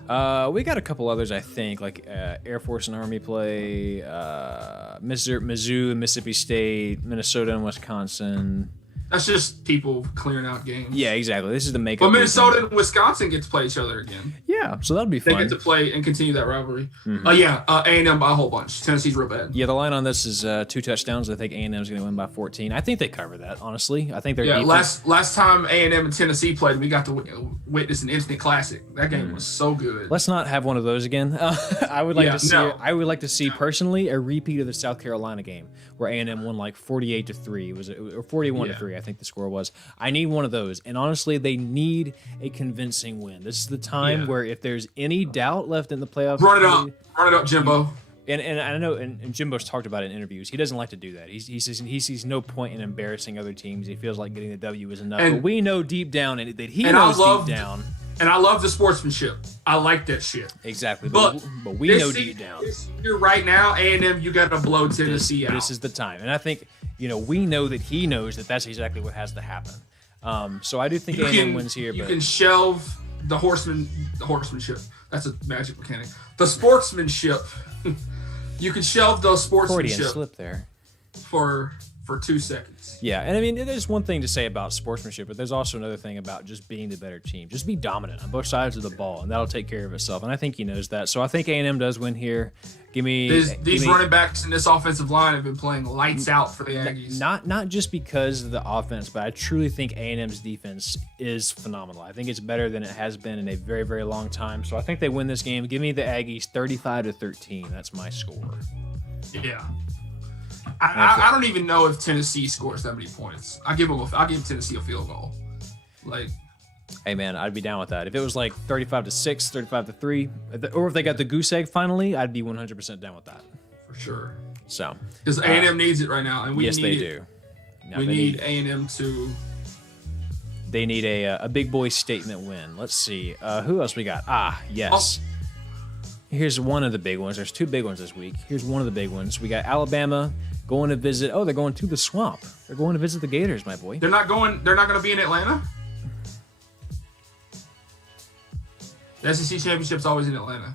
We got a couple others, I think, like Air Force and Army play, Mizzou and Mississippi State, Minnesota and Wisconsin. That's just people clearing out games. Yeah, exactly. This is the makeup. But Minnesota and Wisconsin get to play each other again. Yeah, so that'll be fun. They get to play and continue that rivalry. A&M by a whole bunch. Tennessee's real bad. Yeah, the line on this is 2 touchdowns. I think A&M is going to win by 14. I think they cover that, honestly. I think they're last time A&M and Tennessee played, we got to witness an instant classic. That game was so good. Let's not have one of those again. I would like to see. I would like to see personally a repeat of the South Carolina game where A&M won like 48-3. It was or 41-3. I think the score was. I need one of those. And honestly, they need a convincing win. This is the time where if there's any doubt left in the playoffs, run it up, Jimbo. And I know, and Jimbo's talked about it in interviews. He doesn't like to do that. He sees no point in embarrassing other teams. He feels like getting the W is enough. But we know deep down that he knows deep down. And I love the sportsmanship. I like that shit. Exactly. But we know deep down. Right now, A&M, you got to blow Tennessee out. This is the time. And I think, we know that he knows that that's exactly what has to happen. So I do think A&M wins here. You can shelve the horsemanship. That's a magic mechanic. The sportsmanship. You can shelve the sportsmanship. Freudian slip there. For 2 seconds. Yeah, and I mean, there's one thing to say about sportsmanship, but there's also another thing about just being the better team. Just be dominant on both sides of the ball, and that'll take care of itself. And I think he knows that. So I think A&M does win here. These running backs in this offensive line have been playing lights out for the Aggies. Not just because of the offense, but I truly think A&M's defense is phenomenal. I think it's better than it has been in a very, very long time. So I think they win this game. Give me the Aggies 35-13. That's my score. Yeah. I don't even know if Tennessee scores that many points. I'll give Tennessee a field goal. Hey man, I'd be down with that. If it was like 35-6, 35-3, or if they got the goose egg finally, I'd be 100% down with that. For sure. So because A&M needs it right now, and we do. We need A&M to. They need a big boy statement win. Let's see. Who else we got? Yes. Here's one of the big ones. There's 2 big ones this week. Here's one of the big ones. We got Alabama going to visit. Oh, they're going to the Swamp. They're going to visit the Gators, my boy. They're not going to be in Atlanta? The SEC Championship's always in Atlanta.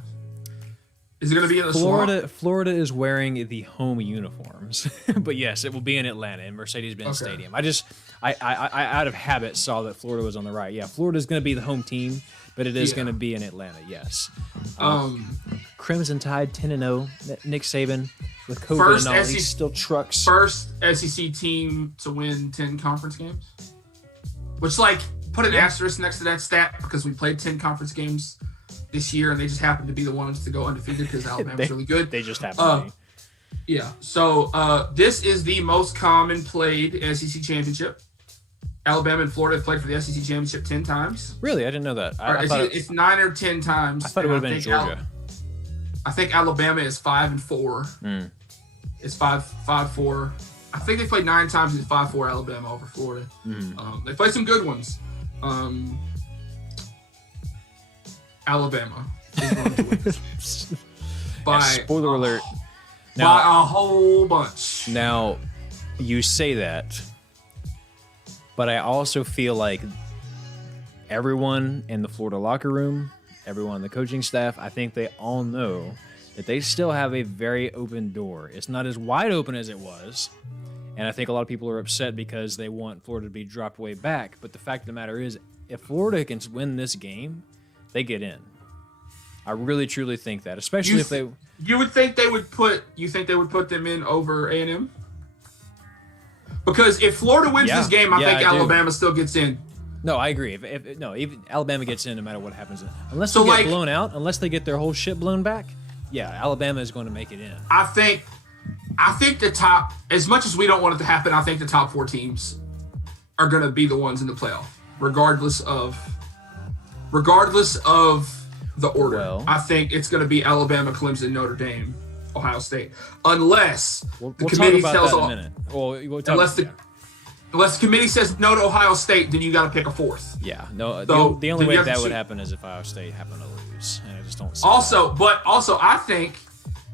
Is it going to be in the Swamp? Florida is wearing the home uniforms. But yes, it will be in Atlanta, in Mercedes-Benz Stadium. I out of habit saw that Florida was on the right. Yeah, Florida's going to be the home team, but it is going to be in Atlanta, yes. Crimson Tide 10-0. Nick Saban with COVID and all, he still trucks. First SEC team to win 10 conference games. Which, put an asterisk next to that stat because we played 10 conference games this year and they just happened to be the ones to go undefeated because Alabama's really good. They just happen to be. Yeah. So this is the most common played SEC championship. Alabama and Florida have played for the SEC championship 10 times. Really? I didn't know that. It's 9 or 10 times. I thought it would have been Georgia. I think Alabama is 5-4. It's 5-4. I think they played 9 times. It's 5-4 Alabama over Florida. They played some good ones. Alabama is going to win by spoiler alert. By a whole bunch. Now, you say that, but I also feel like everyone in the Florida locker room, everyone on the coaching staff, I think they all know that they still have a very open door. It's not as wide open as it was. And I think a lot of people are upset because they want Florida to be dropped way back. But the fact of the matter is, if Florida can win this game, they get in. I really, truly think that, especially if they. You would think they would put. You think they would put them in over A&M? Because if Florida wins this game, I think Alabama still gets in. No, I agree. Even Alabama gets in no matter what happens. Unless they get blown out, unless they get their whole shit blown back, Alabama is going to make it in. I think the top, as much as we don't want it to happen, I think the top 4 teams are going to be the ones in the playoff, regardless of the order. Well, I think it's going to be Alabama, Clemson, Notre Dame, Ohio State, unless the committee tells all. Unless the committee says no to Ohio State, then you got to pick a 4th. Yeah, no. So, the only way that would happen is if Ohio State happened to lose, and I just don't. See But I think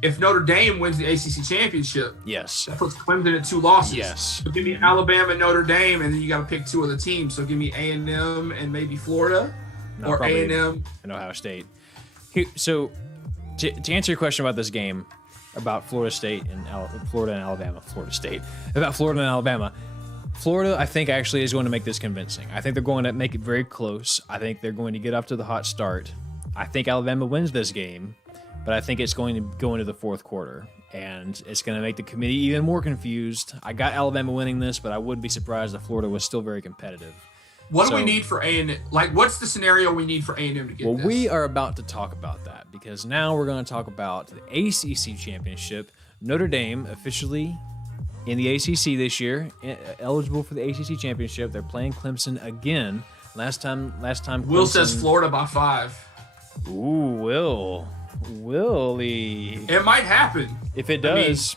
if Notre Dame wins the ACC championship, that puts Clemson at 2 losses. Yes. So give me Alabama, Notre Dame, and then you got to pick 2 of the teams. So give me A&M and maybe Florida, or A&M and Ohio State. So to answer your question about this game, about Florida State and Florida and Alabama, Florida State, about Florida and Alabama. Florida, I think, actually is going to make this convincing. I think they're going to make it very close. I think they're going to get off to the hot start. I think Alabama wins this game, but I think it's going to go into the fourth quarter, and it's going to make the committee even more confused. I got Alabama winning this, but I would be surprised if Florida was still very competitive. What do we need for A&M? Like, what's the scenario we need for A&M to get this? Well, we are about to talk about that because now we're going to talk about the ACC championship. Notre Dame officially in the ACC this year, eligible for the ACC championship. They're playing Clemson again. Last time. Clemson, Will says Florida by 5. Ooh, Willie. It might happen. If it does,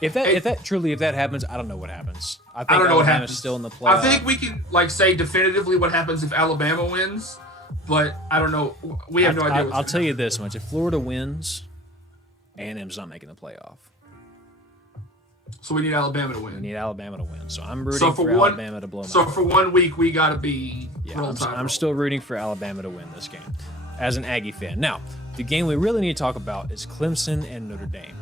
if that happens, I don't know what happens. I think don't know what Alabama's happens. still in the playoff. I think we can say definitively what happens if Alabama wins, but I don't know. We have no idea. I'll tell you this much: if Florida wins, A&M's not making the playoff. So we need Alabama to win. We need Alabama to win. So I'm rooting for Alabama to blow them out. So for 1 week, we got to be I'm still rooting for Alabama to win this game as an Aggie fan. Now, the game we really need to talk about is Clemson and Notre Dame.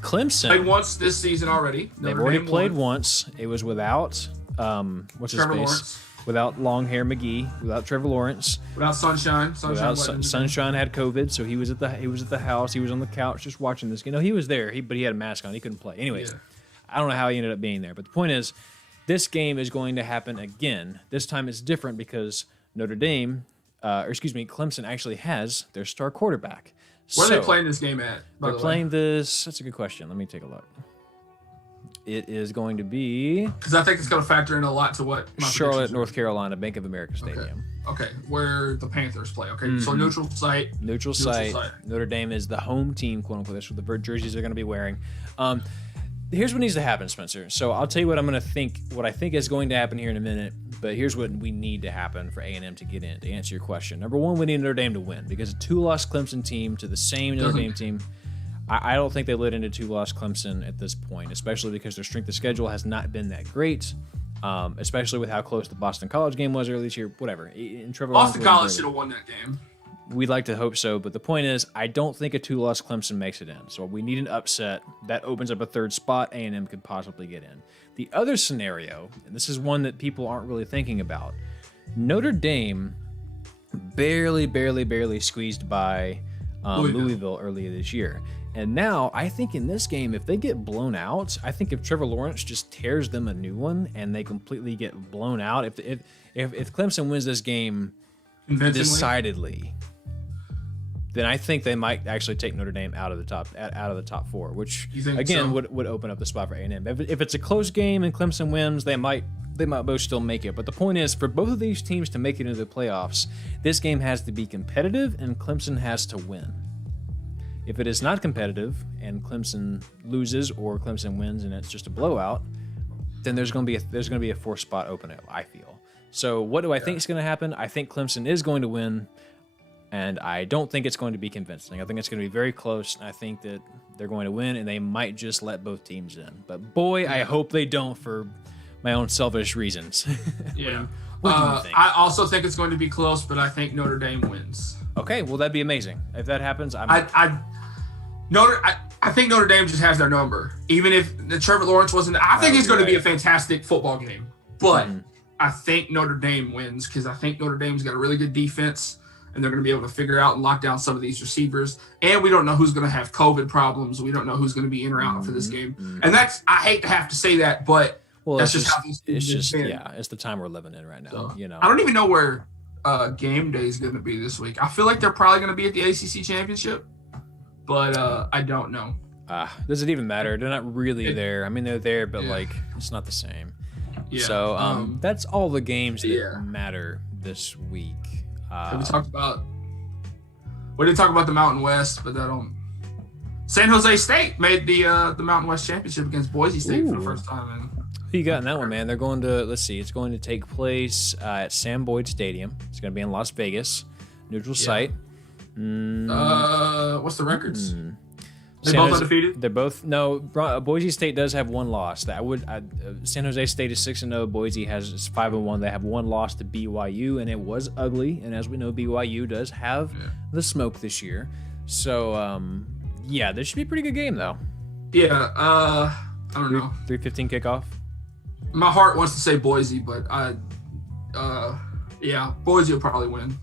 Clemson played once this season already. They've already played once. It was without Trevor Lawrence. Without long hair McGee, without Trevor Lawrence, without Sunshine. Sunshine had COVID, so he was at the house. He was on the couch just watching this game. No, he was there, but he had a mask on. He couldn't play. Anyways, I don't know how he ended up being there. But the point is, this game is going to happen again. This time it's different because Clemson actually has their star quarterback. Where are they playing this game at? They're playing this. That's a good question. Let me take a look. It is going to be because I think it's going to factor in a lot to what Charlotte, North Carolina, Bank of America Stadium. Okay, where the Panthers play. Okay, so neutral site. Neutral site. Notre Dame is the home team, quote unquote. That's what the jerseys they're going to be wearing. Here's what needs to happen, Spencer. So I'll tell you what what I think is going to happen here in a minute. But here's what we need to happen for A&M to get in. To answer your question, number one, we need Notre Dame to win because a 2-loss Clemson team to the same Notre Dame team. I don't think they lit into 2-loss Clemson at this point, especially because their strength of schedule has not been that great, especially with how close the Boston College game was earlier this year. Whatever. Boston College should have won that game. We'd like to hope so, but the point is, I don't think a 2-loss Clemson makes it in. So we need an upset that opens up a third spot. A&M could possibly get in. The other scenario, and this is one that people aren't really thinking about, Notre Dame barely squeezed by Louisville earlier this year. And now, I think in this game, if they get blown out, I think if Trevor Lawrence just tears them a new one and they completely get blown out, if Clemson wins this game decidedly, then I think they might actually take Notre Dame out of the top 4, which again would open up the spot for A&M. If it's a close game and Clemson wins, they might both still make it. But the point is, for both of these teams to make it into the playoffs, this game has to be competitive and Clemson has to win. If it is not competitive and Clemson loses or Clemson wins and it's just a blowout, then there's going to be a 4th spot open up, I feel. So what do I think is going to happen? I think Clemson is going to win, and I don't think it's going to be convincing. I think it's going to be very close, and I think that they're going to win, and they might just let both teams in. But boy, I hope they don't for my own selfish reasons. Yeah. What do you think? I also think it's going to be close, but I think Notre Dame wins. Okay, well, that'd be amazing. If that happens, I think Notre Dame just has their number. Even if Trevor Lawrence wasn't, I think it's going to be a fantastic football game. But I think Notre Dame wins because I think Notre Dame's got a really good defense, and they're going to be able to figure out and lock down some of these receivers. And we don't know who's going to have COVID problems. We don't know who's going to be in or out for this game. And I hate to have to say that, but that's just how these teams it's the time we're living in right now. So, I don't even know where game day is going to be this week. I feel like they're probably going to be at the ACC championship. But I don't know. Does it even matter? They're not really there. I mean, they're there, but it's not the same. Yeah. So that's all the games that matter this week. We talked about. We didn't talk about the Mountain West, but San Jose State made the Mountain West championship against Boise State for the first time. Who you got in that one, man? They're going to. Let's see. It's going to take place at Sam Boyd Stadium. It's going to be in Las Vegas, neutral site. What's the records? They both undefeated? They're both Boise State does have one loss. San Jose State is 6-0. Boise is 5-1. They have one loss to BYU, and it was ugly. And as we know, BYU does have the smoke this year. So this should be a pretty good game, though. Yeah. I don't know. 3:15 kickoff. my heart wants to say Boise, but Boise will probably win.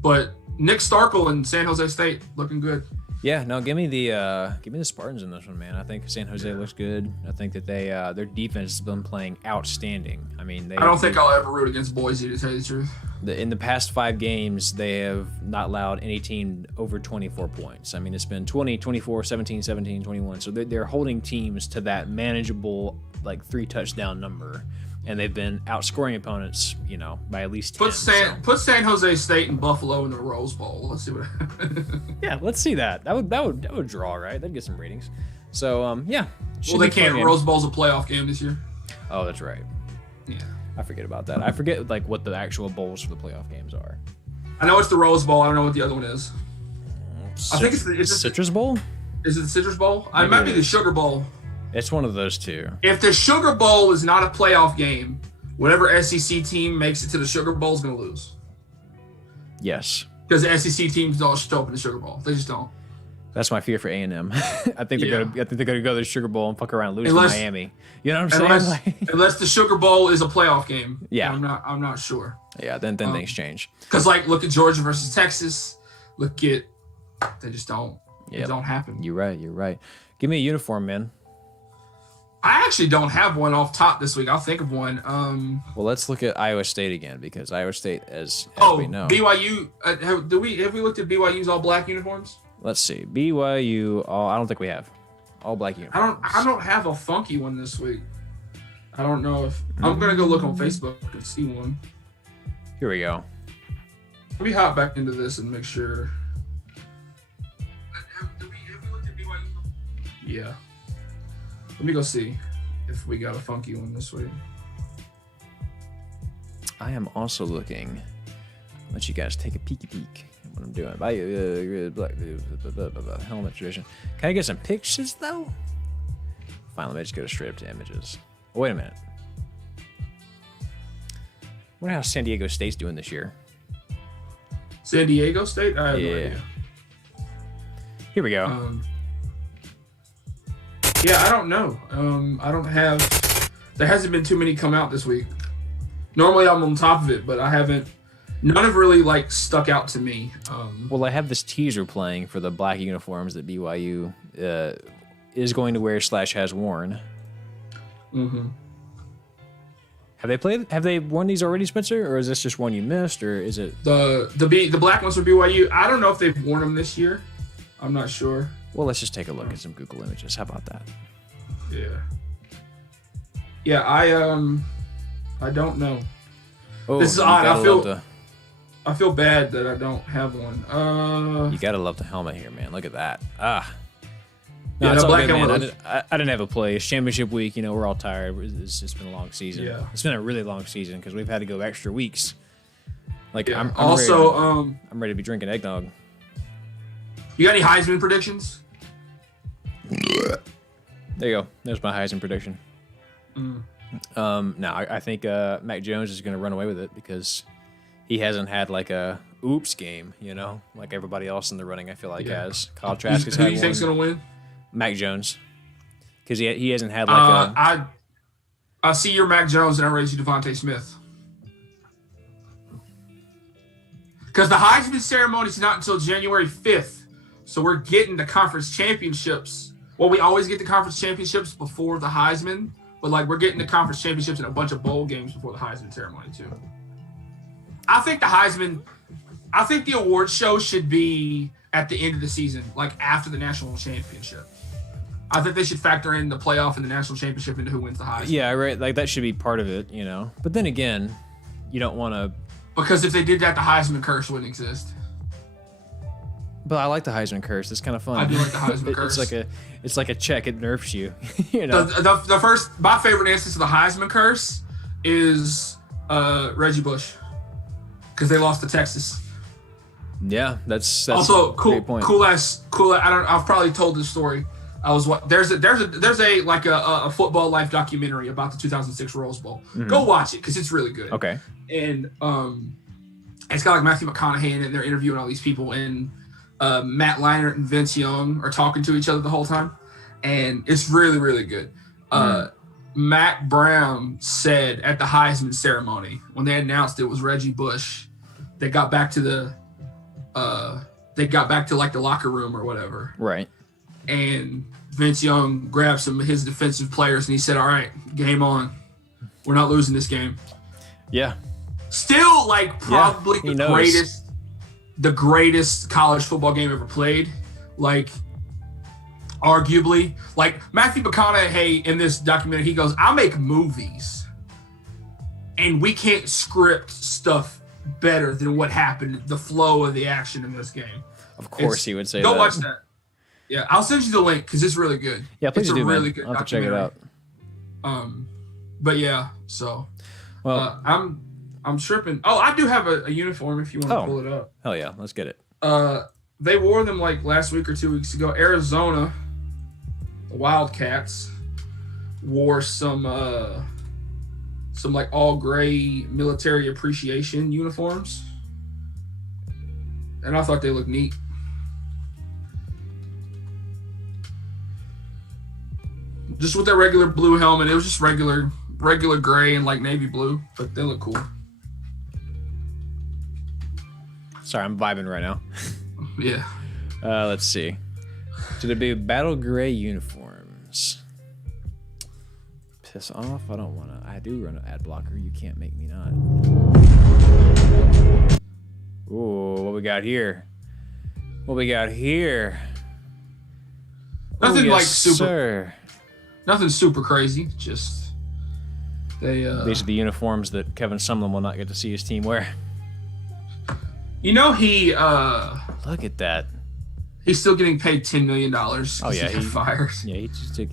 But Nick Starkel and San Jose State looking good. Yeah, no, give me the Spartans in this one, man. I think San Jose looks good. I think that they their defense has been playing outstanding. I mean, I don't think I'll ever root against Boise, to tell you the truth. In the past 5 games, they have not allowed any team over 24 points. I mean, it's been 20, 24, 17, 17, 21. So they're holding teams to that manageable, like 3 touchdown number. And they've been outscoring opponents, by at least 10. Put San Jose State and Buffalo in the Rose Bowl. Let's see what Yeah, let's see that. That would draw, right? That'd get some ratings. So, yeah. Well, they can't. Rose Bowl's a playoff game this year. Oh, that's right. Yeah. I forget about that. I forget what the actual bowls for the playoff games are. I know it's the Rose Bowl. I don't know what the other one is. I think it's the Citrus Bowl. Is it the Citrus Bowl? It might be the Sugar Bowl. It's one of those two. If the Sugar Bowl is not a playoff game, whatever SEC team makes it to the Sugar Bowl is going to lose. Yes. Because the SEC teams don't show up in the Sugar Bowl. They just don't. That's my fear for A&M. I think they're going to go to the Sugar Bowl and fuck around and lose to Miami. You know what I'm saying? Unless the Sugar Bowl is a playoff game. Yeah. I'm not sure. Yeah, then things change. Because look at Georgia versus Texas. They just don't. Yep. It don't happen. You're right. Give me a uniform, man. I actually don't have one off top this week. I'll think of one. Well, let's look at Iowa State again, because Iowa State, as we know. BYU. Have we looked at BYU's all black uniforms? Let's see. BYU. I don't think we have all black uniforms. I don't have a funky one this week. I don't know if I'm gonna go look on Facebook and see one. Here we go. Let me hop back into this and make sure. Have we looked at BYU? Yeah. Let me go see if we got a funky one this week. I am also looking. I'll let you guys take a peek at what I'm doing. Helmet tradition. Can I get some pictures though? Fine, let me just go straight up to images. Oh, wait a minute. I wonder how San Diego State's doing this year. San Diego State? I have no idea. Here we go. Yeah, I don't know. I don't have. There hasn't been too many come out this week. Normally I'm on top of it, but I haven't. None have really stuck out to me. Well, I have this teaser playing for the black uniforms that BYU is going to wear / has worn. Mm-hmm. Have they worn these already, Spencer, or is this just one you missed, or is it the black ones for BYU? I don't know if they've worn them this year. I'm not sure. Well, let's just take a look at some Google images. How about that? Yeah. Yeah, I don't know. Oh, this is odd. I feel bad that I don't have one. You gotta love the helmet here, man. Look at that. No, yeah, it's all black good, man. helmet. I didn't have a play. It's championship week. We're all tired. It's just been a long season. Yeah. It's been a really long season because we've had to go extra weeks. Yeah. I'm ready to be drinking eggnog. You got any Heisman predictions? There you go. There's my Heisman prediction. No, I think Mac Jones is going to run away with it because he hasn't had a oops game, like everybody else in the running. I feel like has. Kyle Trask has had one. Who do you think's going to win? Mac Jones, because he hasn't had I see your Mac Jones and I raise you Devontae Smith. Because the Heisman ceremony is not until January 5th. So we're getting the conference championships. Well, we always get the conference championships before the Heisman, but we're getting the conference championships and a bunch of bowl games before the Heisman ceremony too. I think the award show should be at the end of the season, after the national championship. I think they should factor in the playoff and the national championship into who wins the Heisman. Yeah, right. That should be part of it, But then again, you don't want to. Because if they did that, the Heisman curse wouldn't exist. But I like the Heisman curse. It's kind of fun. I do like the Heisman curse. It's like a check. It nerfs you. My favorite instance of the Heisman curse is Reggie Bush, because they lost to Texas. Yeah, that's also cool. Great point. Cool. I've probably told this story. There's a football life documentary about the 2006 Rose Bowl. Mm-hmm. Go watch it because it's really good. Okay. And it's got Matthew McConaughey in it. And they're interviewing all these people, and Matt Leinart and Vince Young are talking to each other the whole time, and it's really, really good. Matt Brown said at the Heisman ceremony when they announced it was Reggie Bush. They got back to the like the locker room or whatever. Right. And Vince Young grabbed some of his defensive players and he said, "All right, game on. We're not losing this game." Yeah. Still, like, probably the greatest college football game ever played. Like, arguably. Like, Matthew McConaughey in this documentary, he goes, "I make movies, and we can't script stuff better than what happened, the flow of the action in this game." Of course he would say go that. Go watch that. Yeah, I'll send you the link because it's really good. Yeah, please it's do, a really man. good I'll have to check it out. But yeah, so well, I'm tripping. Oh, I do have a uniform if you want to pull it up. Hell yeah, let's get it. They wore them like last week or 2 weeks ago. Arizona, the Wildcats, wore some like all gray military appreciation uniforms, and I thought they looked neat. Just with their regular blue helmet, it was just regular gray and like navy blue, but they look cool. Sorry, I'm vibing right now. Yeah. Let's see. Should it be battle gray uniforms? Piss off. I don't want to. I do run an ad blocker. You can't make me not. Ooh, what we got here? What we got here? Nothing yes, like super. Sir. Nothing super crazy. Just they. These are the uniforms that Kevin Sumlin will not get to see his team wear. You know he. Look at that. He's still getting paid $10 million. Oh yeah, he got fired. Yeah, he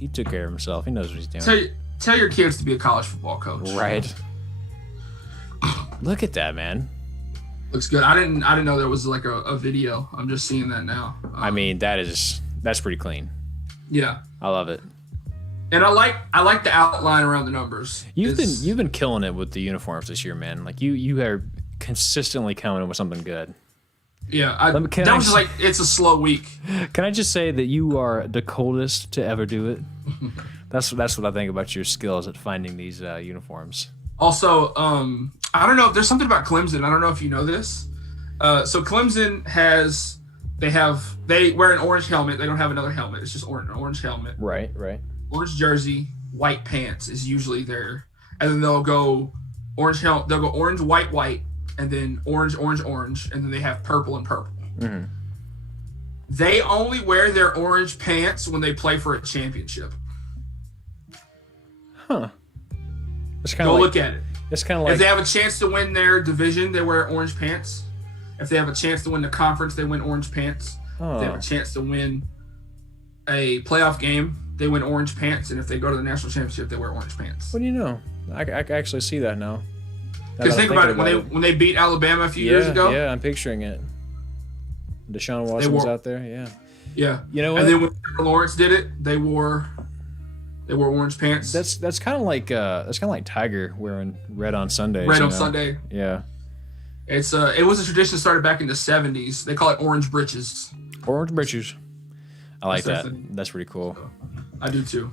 took care of himself. He knows what he's doing. Tell your kids to be a college football coach. Right. Look at that, man. Looks good. I didn't know there was like a video. I'm just seeing that now. I mean, that's pretty clean. Yeah. I love it. And I like the outline around the numbers. You've been killing it with the uniforms this year, man. Like you are consistently coming in with something good. Yeah, it's a slow week. Can I just say that you are the coldest to ever do it? That's what I think about your skills at finding these uniforms. Also, I don't know if there's something about Clemson. I don't know if you know this. So Clemson they wear an orange helmet. They don't have another helmet. It's just an orange helmet. Right. Orange jersey, white pants is usually there, and then they'll go orange helmet. They'll go orange, white, and then orange, and then they have purple and purple. Mm-hmm. They only wear their orange pants when they play for a championship. Huh. Go look at it. It's kind of like if they have a chance to win their division, they wear orange pants. If they have a chance to win the conference, they win orange pants. If they have a chance to win a playoff game, they win orange pants. And if they go to the national championship, they wear orange pants. What do you know? I actually see that now. Because think about it, when they beat Alabama a few years ago. Yeah, I'm picturing it. Deshaun Watson's out there, yeah. Yeah. You know what? And then when Lawrence did it, they wore orange pants. That's kind of like Tiger wearing red on Sundays. Red on Sunday. Yeah. It was a tradition that started back in the 70s. They call it orange britches. Orange britches. I like that. That's pretty cool. I do too.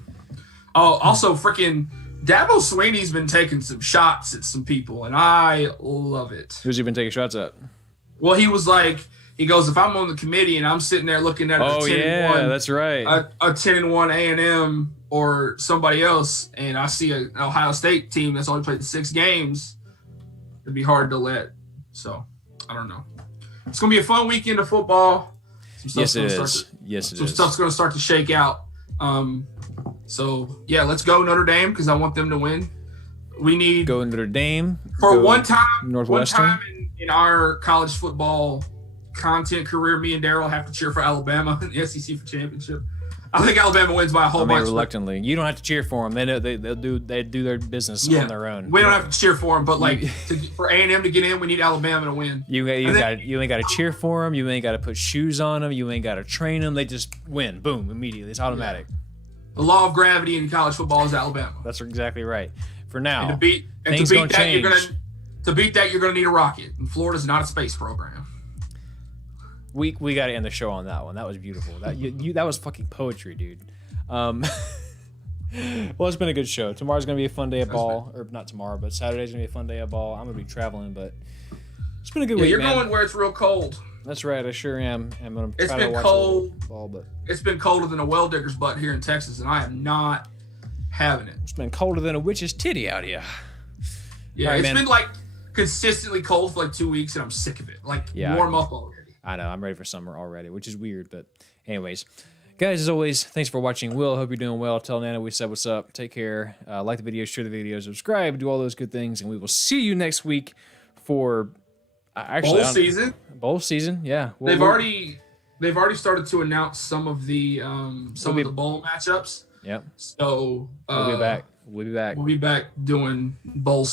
Oh, also freaking Dabo Swinney's been taking some shots at some people, and I love it. Who's he been taking shots at? Well, he goes, if I'm on the committee and I'm sitting there looking at a 10-1, that's right. a 10-1 A&M or somebody else, and I see an Ohio State team that's only played 6 games, it'd be hard to let. So, I don't know. It's going to be a fun weekend of football. Yes, it is. Some stuff's going to start to shake out. So, yeah, let's go Notre Dame because I want them to win. We need go Notre Dame for one time. Northwestern. One time in our college football content career, me and Daryl have to cheer for Alabama in the SEC for championship. I think Alabama wins by a whole bunch. Reluctantly, you don't have to cheer for them. They know they do their business on their own. We don't have to cheer for them, but for A&M to get in, we need Alabama to win. You ain't got to cheer for them. You ain't got to put shoes on them. You ain't got to train them. They just win, boom, immediately. It's automatic. Yeah. The law of gravity in college football is Alabama. That's exactly right. For now, to beat that, you're gonna need a rocket. And Florida's not a space program. We got to end the show on that one. That was beautiful. That was fucking poetry, dude. Well, it's been a good show. Tomorrow's gonna be a fun day at ball, or not tomorrow, but Saturday's gonna be a fun day at ball. I'm gonna be traveling, but it's been a good week. You're man. going where it's real cold. That's right. I sure am. I'm gonna It's try been to watch cold. ball, but It's been colder than a well digger's butt here in Texas, and I am not having it. it's been colder than a witch's titty out here. Yeah, right, it's man. been like consistently cold for like 2 weeks, and I'm sick of it. Like warm up already. I know. I'm ready for summer already, which is weird, but anyways. Guys, as always, thanks for watching. Will, hope you're doing well. Tell Nana we said what's up. Take care. Like the video, share the video, subscribe, do all those good things, and we will see you next week for Bowl season. Bowl season, yeah. They've already started to announce some of the bowl matchups. Yep. So We'll be back. We'll be back. We'll be back doing bowl